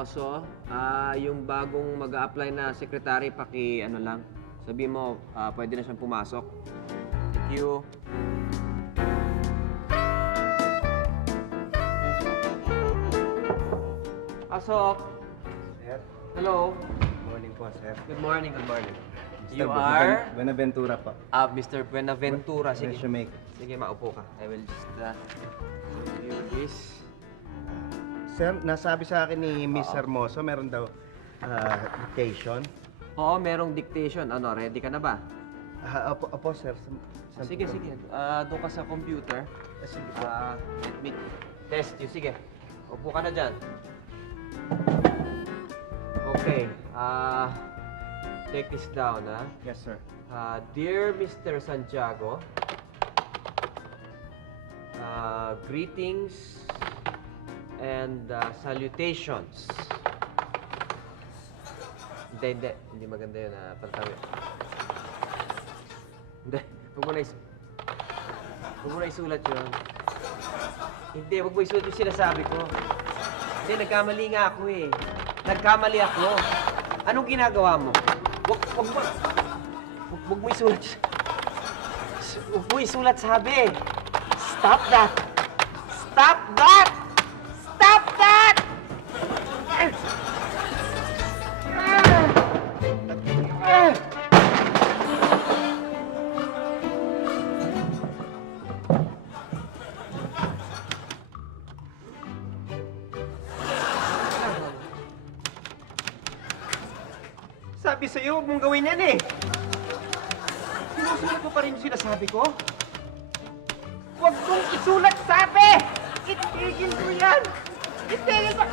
Moso, yung bagong mag-a-apply na secretary, ano lang, sabi mo, pwede na siyang pumasok. Thank you. Pasok. Sir, Hello. morning po, sir. Good morning, good morning. Mr. You are? Buenaventura po. Mr. Buenaventura. Sige. Resume. Sige, maupo ka. I will just review this. Sir, nasabi sa akin ni Miss Hermoso, meron daw dictation. Oo, merong dictation. Ano, ready ka na ba? Opo, sir. Sige, sige. Doon ka sa computer. Sige po. Let me test you. Sige. Upo ka na dyan. Okay. Take this down, ha? Yes, sir. Dear Mr. Santiago, greetings and salutations. Hindi maganda yun, pantawin. Hindi, huwag mo na isulat yun. Hindi, huwag mo isulat yung sinasabi ko. Hindi, nagkamali nga ako eh. Nagkamali ako. Anong ginagawa mo? Huwag mo isulat. Huwag mo isulat sabi. Stop that! Stop that! Stop that! Sabi sa'yo, huwag mong gawin yan eh. Sinusulat mo pa rin yung sinasabi ko? Huwag mong isulat sabi! Itigil ko yan! Itigil ko!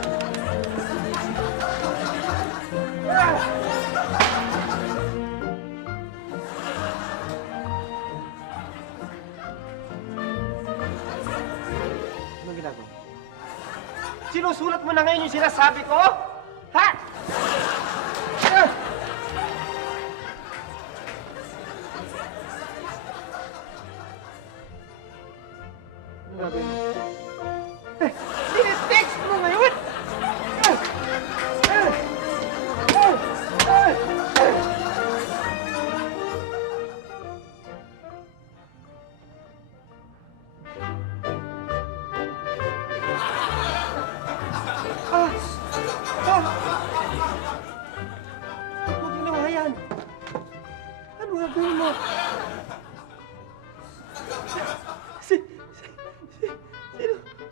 Anong ginagawa? Sinusulat mo na ngayon yung sinasabi ko? Ha? Tinetext mo ngayon? Huwag ginawa yan. Ano gagawin mo?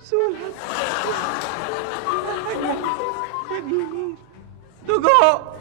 Sulat. Dugo!